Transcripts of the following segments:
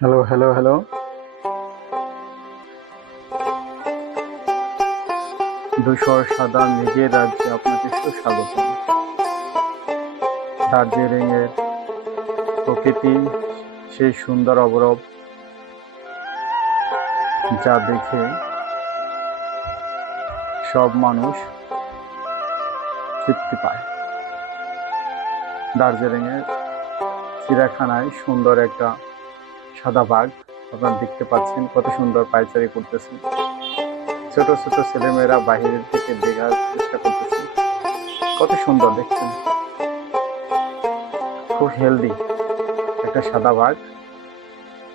Hello, hello, hello. ধূসর সাদা মেঘের রাজ্যে আপনাকে সুস্বাগতম। দার্জিলিং এর প্রকৃতি সেই সুন্দর অবরব, যা দেখে সব মানুষ তৃপ্তি পায়। দার্জিলিং এর চিড়িয়াখানায় সুন্দর একটা সাদা বাঘ আপনারা দেখতে পাচ্ছেন, কত সুন্দর পায়চারি করতেছে। ছোট ছোট ছেলেমেয়েরা বাহিরের থেকে দেখার চেষ্টা করতেছে, কত সুন্দর দেখছেন। খুব হেলদি একটা সাদা বাঘ,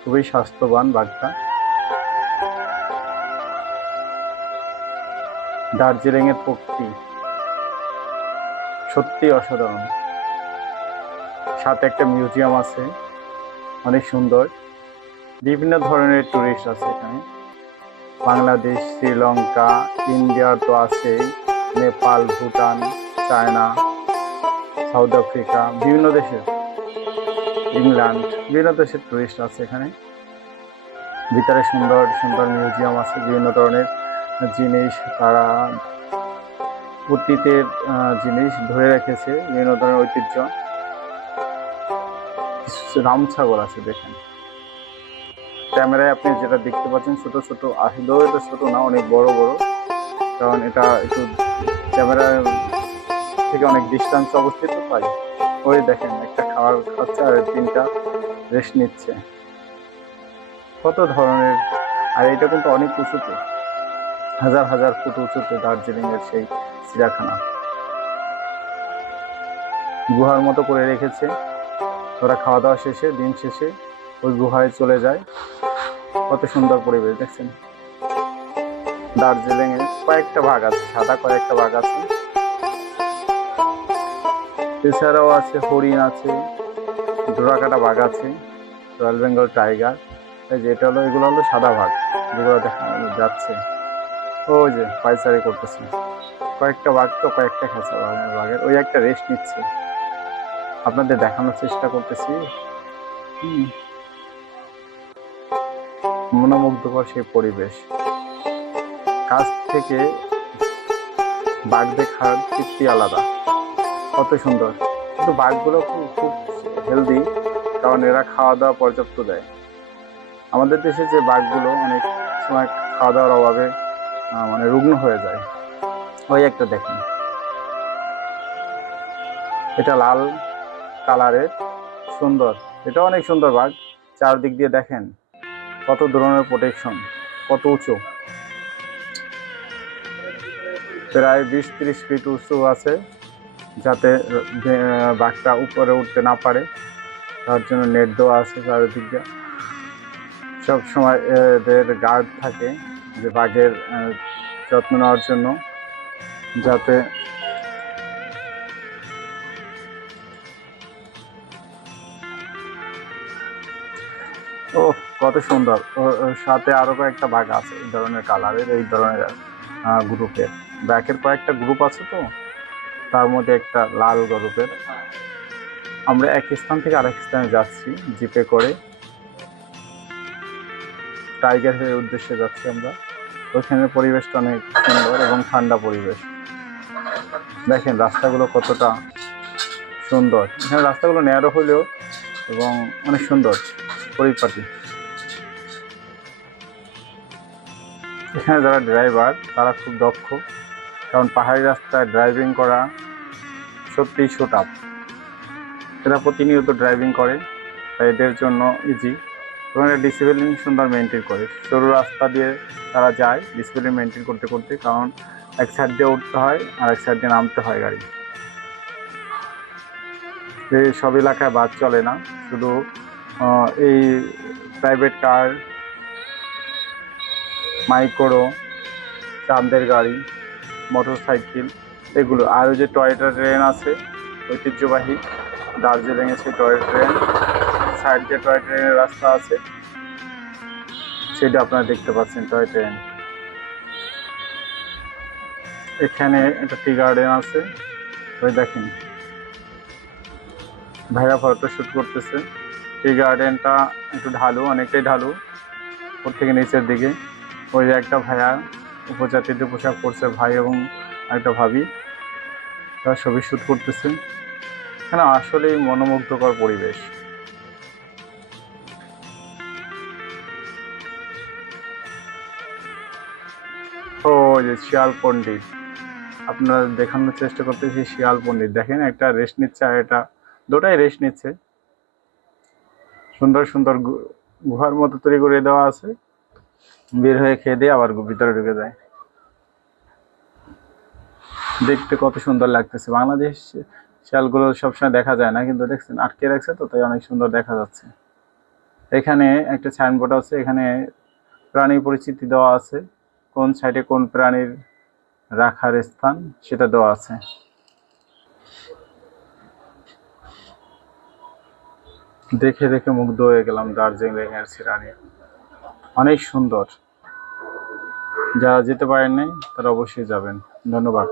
খুবই স্বাস্থ্যবান বাঘটা। দার্জিলিং এর প্রকৃতি সত্যি অসাধারণ। সাথে একটা মিউজিয়াম আছে, অনেক সুন্দর। বিভিন্ন ধরনের টুরিস্ট আছে এখানে। বাংলাদেশ, শ্রীলঙ্কা, ইন্ডিয়ার তো আছেই, Nepal, Bhutan, China, south Africa, বিভিন্ন দেশের, ইংল্যান্ড, বিভিন্ন দেশের টুরিস্ট আছে এখানে। ভিতরে সুন্দর সুন্দর মিউজিয়াম আছে, বিভিন্ন ধরনের জিনিস তারা অতীতের জিনিস ধরে রেখেছে, বিভিন্ন ধরনের ঐতিহ্য। রামছাগর আছে দেখেন, ক্যামেরায় আপনি যেটা দেখতে পাচ্ছেন ছোট ছোট, আসলেও এটা ছোট না, অনেক বড় বড়, কারণ এটা একটু ক্যামেরা থেকে অনেক ডিস্টেন্স অবস্থিত পাই। ওই দেখেন একটা খাবার খাচ্ছে আর তিনটা রেস্ট নিচ্ছে, কত ধরনের। আর এটা কিন্তু অনেক উঁচুতে, হাজার হাজার ফুট উঁচুতে দার্জিলিং এর সেই চিড়িয়াখানা। গুহার মতো করে রেখেছে, ওরা খাওয়া দাওয়া শেষে, দিন শেষে ওই গুহায় চলে যায়। কত সুন্দর পরিবেশ দেখছেন। দার্জিলিং এ কয়েকটা ভাগ আছে, সাদা কয়েকটা ভাগ আছে, এছাড়াও আছে হরিণ আছে, ডোরাকাটা বাঘ আছে, রয়্যাল বেঙ্গল টাইগার। এই যে এটা হলো, এগুলো হলো সাদা ভাগ যেগুলো দেখা যাচ্ছে। ওই যে পাইচারি করতেছে, কয়েকটা বাঘ তো কয়েকটা খাঁচা বাঘের, ওই একটা রেস্ট নিচ্ছে, আপনাদের দেখানোর চেষ্টা করতেছি। মনোমুগ্ধকর সেই পরিবেশ, কাছ থেকে বাঘ দেখার তৃপ্তি আলাদা, কত সুন্দর। কিন্তু বাঘগুলো খুব খুব হেলদি, কারণ এরা খাওয়া দাওয়া পর্যাপ্ত দেয়। আমাদের দেশে যে বাঘগুলো অনেক সময় খাওয়া দাওয়ার অভাবে মানে রুগ্ন হয়ে যায়। ওই একটা দেখেন, এটা লাল কালারের, সুন্দর, এটা অনেক সুন্দর বাঘ। চারদিক দিয়ে দেখেন কত ধরনের প্রোটেকশন, কত উঁচু, প্রায় 20-30 ফিট উঁচু আছে, যাতে বাঘটা উপরে উঠতে না পারে, তার জন্য নেট দেওয়া আছে চারিদিক দিয়ে। সব সময় এদের গার্ড থাকে যে বাঘের যত্ন নেওয়ার জন্য, যাতে ও কত সুন্দর। ওর সাথে আরো কয়েকটা বাঘ আছে এই ধরনের কালারের, এই ধরনের গ্রুপের। বাঘের কয়েকটা গ্রুপ আছে, তো তার মধ্যে একটা লাল গ্রুপের। আমরা এক স্থান থেকে আরেক স্থানে যাচ্ছি জিপে করে, টাইগার হিলের উদ্দেশ্যে যাচ্ছি আমরা। ওইখানের পরিবেশটা অনেক সুন্দর এবং ঠান্ডা পরিবেশ। দেখেন রাস্তাগুলো কতটা সুন্দর, এখানে রাস্তাগুলো ন্যারো হলেও এবং অনেক সুন্দর পরিপাটি। এখানে যারা ড্রাইভার তারা খুব দক্ষ, কারণ পাহাড়ি রাস্তায় ড্রাইভিং করা সত্যিই শোটাপ। এরা প্রতিনিয়ত ড্রাইভিং করে, তাই এদের জন্য ইজি, এবং এরা ডিসিপ্লিন সুন্দর মেনটেন করে। সরু রাস্তা দিয়ে তারা যায় ডিসিপ্লিন মেনটেন করতে করতে, কারণ এক সাইড দিয়ে উঠতে হয় আর এক সাইড দিয়ে নামতে হয় গাড়ি। এই সব এলাকায় বাস চলে না, শুধু এই প্রাইভেট কার, মাইক্রো, চাঁদের গাড়ি, মোটর সাইকেল, এগুলো। আর ওই যে টয় ট্রেন আছে ঐতিহ্যবাহী দার্জিলিংয়ে, সেই টয় ট্রেন, সাইড দিয়ে টয় ট্রেনের রাস্তা আছে, সেটা আপনারা দেখতে পাচ্ছেন টয় ট্রেন। এখানে একটা টি গার্ডেন আছে, ওই দেখেন ভাইরা ফটো শ্যুট করতেছে। টি গার্ডেনটা একটু ঢালু, অনেকটাই ঢালু উপর থেকে নিচের দিকে। ওই যে একটা ভাইয়া উপজাতিতে পোশাক পরছে, ভাই এবং একটা ভাবি, তারা ছবি শ্যুট করতেছে। এখানে আসলেই মনোমুগ্ধকর পরিবেশ। ও ওই যে শিয়াল পণ্ডিত, আপনারা দেখানোর চেষ্টা করতেছি শিয়াল পণ্ডিত। দেখেন একটা রেস্ট নিচ্ছে, আর এটা দুটাই রেস্ট নিচ্ছে। সুন্দর সুন্দর গুহার মতো তৈরি করে দেওয়া আছে, বের হয়ে খেয়ে দিয়ে আবার ভিতরে ঢুকে যায়। দেখতে কত সুন্দর লাগতেছে। বাংলাদেশ শিয়ালগুলো সবসময় দেখা যায় না, কিন্তু দেখছেন আটকে রাখছে তো, তাই অনেক সুন্দর দেখা যাচ্ছে। এখানে একটা সাইনবোর্ড আছে, এখানে প্রাণী পরিচিতি দেওয়া আছে, কোন সাইডে কোন প্রাণীর রাখার স্থান সেটা দেওয়া আছে। দেখে দেখে মুগ্ধ হয়ে গেলাম দার্জিলিং এর সিরানি, অনেক সুন্দর। যারা যেতে পারেন নাই তারা অবশ্যই যাবেন। ধন্যবাদ।